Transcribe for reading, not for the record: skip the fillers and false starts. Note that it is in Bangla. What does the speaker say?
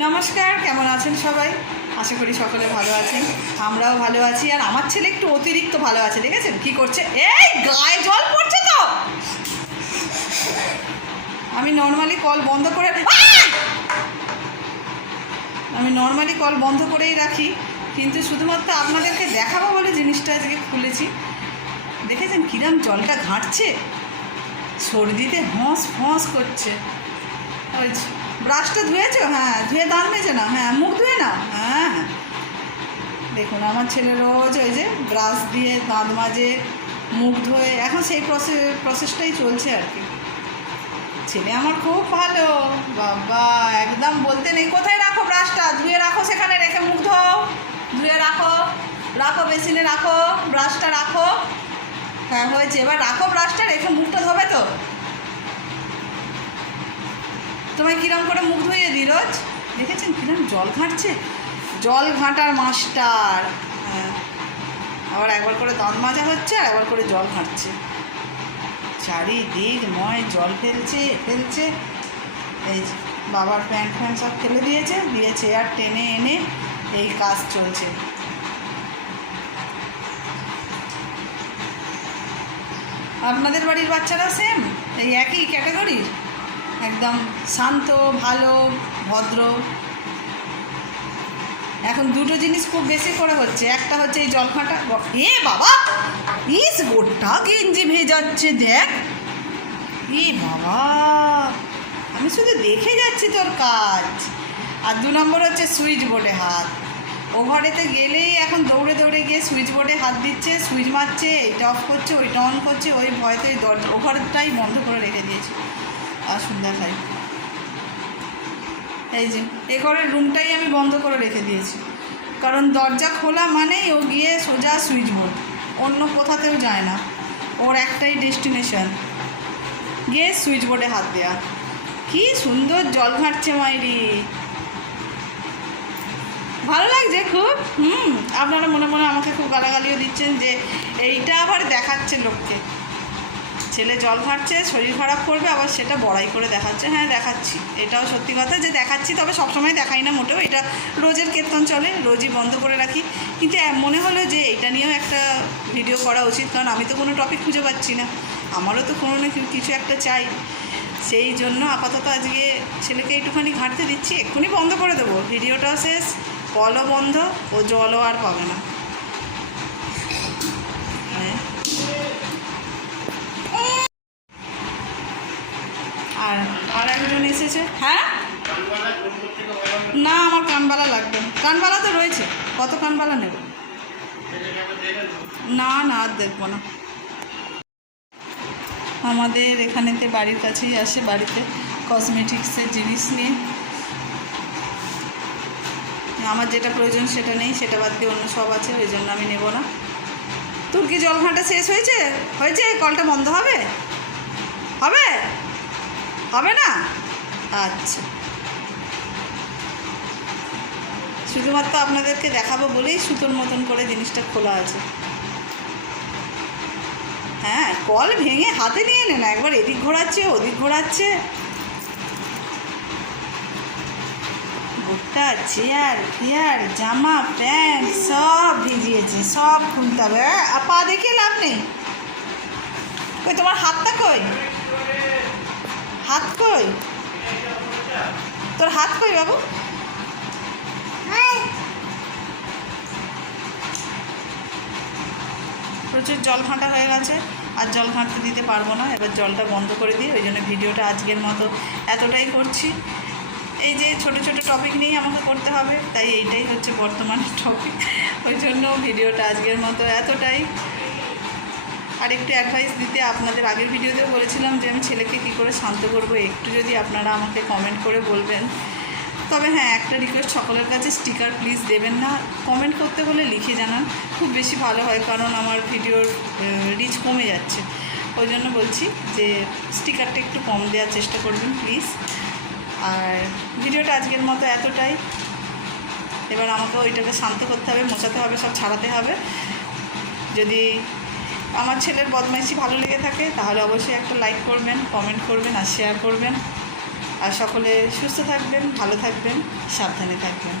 নমস্কার, কেমন আছেন সবাই? আশা করি সকলে ভালো আছেন। আমরাও ভালো আছি। আর আমার ছেলে একটু অতিরিক্ত ভালো আছে, দেখেছেন কি করছে? এই গায়ে জল পড়ছে তো। আমি নর্মালি কল বন্ধ করেই রাখি, কিন্তু শুধুমাত্র আপনাদেরকে দেখাবো বলে জিনিসটা আজকে খুলেছি। দেখেছেন কিরম জলটা ঘাঁটছে, সর্দিতে হঁস ফঁস করছে। ওই ব্রাশটা ধুয়েছো? হ্যাঁ, ধুয়ে দাঁত মেজে না। হ্যাঁ, মুখ ধুয়ে না। হ্যাঁ হ্যাঁ, দেখুন আমার ছেলে রোজ ওই যে ব্রাশ দিয়ে দাঁত মাজে, মুখ ধোয়ে। এখন সেই প্রসেসটাই চলছে আর কি। ছেলে আমার খুব ভালো বাবা, একদম বলতে নেই। কোথায় রাখো ব্রাশটা? ধুয়ে রাখো, সেখানে রেখে মুখ ধোও। ধুয়ে রাখো, রাখো বেসিনে রাখো, ব্রাশটা রাখো। হ্যাঁ হয়েছে, এবার রাখো ব্রাশটা, রেখে মুখটা ধোবে তো। তোমায় কিরম করে মুখ ধুয়ে দিই রোজ? দেখেছেন কিরম জল ঘাঁটছে, জল ঘাঁটার মাস্টার। হ্যাঁ, আবার একবার করে দাঁত মাজা হচ্ছে আর একবার করে জল ঘাঁটছে। চারিদিক ময় জল ফেলছে। এই বাবার প্যান্ট সব ফেলে দিয়ে চেয়ার টেনে এনে এই কাজ চলছে। আপনাদের বাড়ির বাচ্চারা সেম এই একই ক্যাটাগরির, একদম শান্ত, ভালো, ভদ্র। এখন দুটো জিনিস খুব বেশি করে হচ্ছে। একটা হচ্ছে এই জল ঘাঁটা। এ বাবা, ইস গোটা গেঞ্জি ভেজাচ্ছে, দেখ। এ বাবা, আমি শুধু দেখে যাচ্ছি তোর কাজ। আর 2 নম্বর হচ্ছে সুইচ বোর্ডে হাত। ও ঘরেতে গেলেই এখন দৌড়ে দৌড়ে গিয়ে সুইচ বোর্ডে হাত দিচ্ছে, সুইচ মারছে, এইটা অফ করছে, ওইটা অন করছে। ওই ভয়তে ও ঘরটাই বন্ধ করে রেখে দিয়েছে। আর সন্ধ্যা খাই এই যে এ ঘরের রুমটাই আমি বন্ধ করে রেখে দিয়েছি, কারণ দরজা খোলা মানেই ও গিয়ে সোজা সুইচ বোর্ড, অন্য কোথাতেও যায় না। ওর একটাই ডেস্টিনেশন, গিয়ে সুইচ বোর্ডে হাত দেওয়া। কি সুন্দর জল ঘাঁটছে মাইরি, ভালো লাগছে খুব। আপনারা মনে মনে আমাকে খুব গালাগালিও দিচ্ছেন যে এইটা আবার দেখাচ্ছে লোককে। ছেলে জল ঘাঁটছে, শরীর খারাপ করবে, আবার সেটা বড়াই করে দেখাচ্ছে। হ্যাঁ দেখাচ্ছি, এটাও সত্যি কথা যে দেখাচ্ছি, তবে সবসময় দেখাই না মোটেও। এটা রোজের কীর্তন চলে, রোজই বন্ধ করে রাখি। কিন্তু মনে হলো যে এটা নিয়েও একটা ভিডিও করা উচিত, কারণ আমি তো কোনো টপিক খুঁজে পাচ্ছি না, আমারও তো কোনো না কিছু একটা চাই। সেই জন্য আপাতত আজকে ছেলেকে একটুখানি ঘাঁটতে দিচ্ছি। এক্ষুনি বন্ধ করে দেবো, ভিডিওটাও শেষ, কলও বন্ধ, ও জলও আর পাবে না। আর একজন এসেছে। হ্যাঁ না, আমার কানবালা লাগবে না। কানবালা তো রয়েছে, কত কানবালা নেব? না না, আর দেখবো না। আমাদের এখানেতে বাড়ির কাছেই আসে, বাড়িতে কসমেটিক্সের জিনিস নিয়ে। আমার যেটা প্রয়োজন সেটা নেই, সেটা বাদ দিয়ে অন্য সব আছে, ওই জন্য আমি নেব না। তোর কি জল ঘাঁটা শেষ হয়েছে? কলটা বন্ধ হবে? হবে হবে না? আচ্ছা, শুধুমাত্র আপনাদেরকে দেখাবো বলেই সুতোর মতন করে জিনিসটা খোলা আছে। হ্যাঁ, কল ভেঙে হাতে নিয়ে নে না, একবার এদিক ঘোরাচ্ছে ওদিক ঘোরাচ্ছে। গোটা চেয়ার ফেয়ার জামা প্যান্ট সব ভিজিয়েছে, সব খুলতে হবে। পা দেখে লাভ নেই। কই তোমার হাতটা কই? হাত কই তোর? হাত কই বাবু? প্রচুর জল ঘাঁটা হয়ে গেছে, আর জল ঘাঁটতে দিতে পারবো না। এবার জলটা বন্ধ করে দিই, ওই জন্য ভিডিওটা আজকের মতো এতটাই করছি। এই যে ছোট ছোট টপিক নিয়েই আমাকে করতে হবে, তাই এইটাই হচ্ছে বর্তমানে টপিক। ওই জন্য ভিডিওটা আজকের মতো এতটাই। আর একটু অ্যাডভাইস দিতে, আপনাদের আগের ভিডিওতেও বলেছিলাম যে আমি ছেলেকে কী করে শান্ত করবো, একটু যদি আপনারা আমাকে কমেন্ট করে বলবেন। তবে হ্যাঁ, একটা রিকোয়েস্ট সকলের কাছে, স্টিকার প্লিজ দেবেন না। কমেন্ট করতে হলে লিখে জানান, খুব বেশি ভালো হয়, কারণ আমার ভিডিওর রিচ কমে যাচ্ছে। ওই জন্য বলছি যে স্টিকারটা একটু কম দেওয়ার চেষ্টা করবেন প্লিজ। আর ভিডিওটা আজকের মতো এতটাই। এবার আমাকে ওইটাকে শান্ত করতে হবে, মোছাতে হবে, সব ছাড়াতে হবে। যদি আমার ছেলের বদমাইশি ভালো লেগে থাকে তাহলে অবশ্যই একটা লাইক করবেন, কমেন্ট করবেন আর শেয়ার করবেন। আর সকলে সুস্থ থাকবেন, ভালো থাকবেন, সাবধানে থাকবেন।